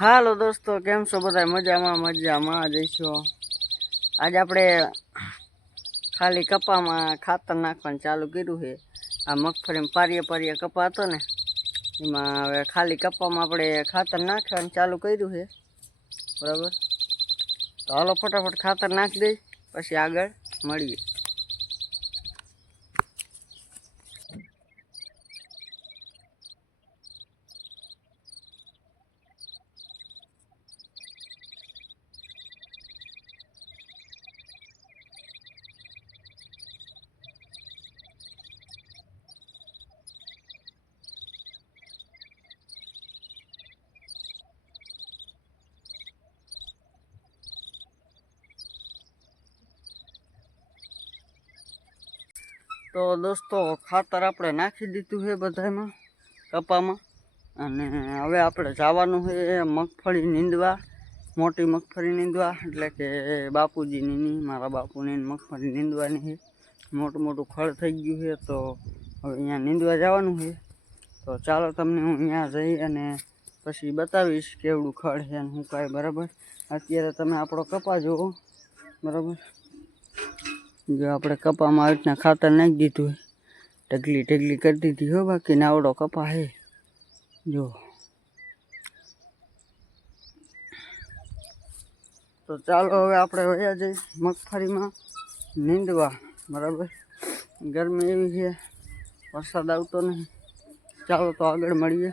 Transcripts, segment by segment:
હાલો દોસ્તો, કેમ છો બધા મજામાં મજામાં જઈશું આજે આપણે ખાલી કપામાં ખાતર નાખવાનું ચાલુ કર્યું છે. આ મગફળીમાં પારીએ પારીએ કપા હતો ને, એમાં હવે ખાલી કપામાં આપણે ખાતર નાખવાનું ચાલુ કર્યું છે. બરાબર? તો હાલો ફટાફટ ખાતર નાખી દઈ, પછી આગળ મળીએ. તો દોસ્તો, ખાતર આપણે નાખી દીધું છે બધામાં, કપામાં. અને હવે આપણે જવાનું છે મગફળી નીંદવા, મોટી મગફળી નીંદવા, એટલે કે બાપુજીની ની, મારા બાપુની મગફળી નીંદવાની છે. મોટું મોટું ખળ થઈ ગયું છે, તો હવે અહીંયા નીંદવા જવાનું છે. તો ચાલો તમને હું અહીંયા જઈ અને પછી બતાવીશ કેવડું ખળ છે અને શું કાંઈ બરાબર. અત્યારે તમે આપણો કપા જુઓ, બરાબર? જો આપણે કપામાં આવી રીતના ખાતર નાખી દીધું છે ઢગલી ઢગલી કરી દીધી હો, બાકી નાવડો કપા હે. જો. તો ચાલો હવે આપણે વયા જઈ મગફળીમાં નીંદવા, બરાબર? ગરમી એવી છે, વરસાદ આવતો નહીં. ચાલો તો આગળ મળીએ.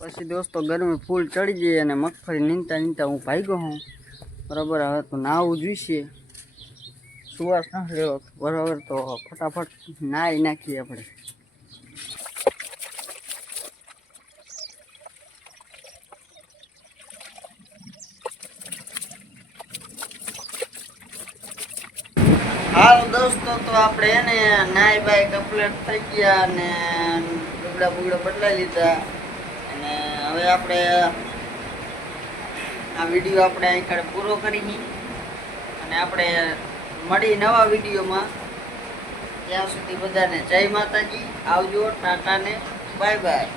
પછી દોસ્તો ગરમી ફૂલ ચડી ગઈ અને મગફળી નીંદતા નીંદતા હું ભાગ્યો હું. બરાબર, હવે તો નાહવું જોઈશે. સુવાસ ન લેવો. બરાબર, તો ફટાફટ નાહી નાખીએ આપણે. હાલો દોસ્તો, તો આપણે એને નાઈ બાઈ કમ્પ્લીટ થઈ ગયા અને લુગડા બુગડા બદલાઈ લીધા. અને હવે આપણે આ વીડિયો આપણે કાઢે પૂરો કરી અને આપણે મળી નવા વિડીયોમાં. ત્યાં સુધી બધાને જય માતાજી. આવજો ટાટા ને બાય બાય.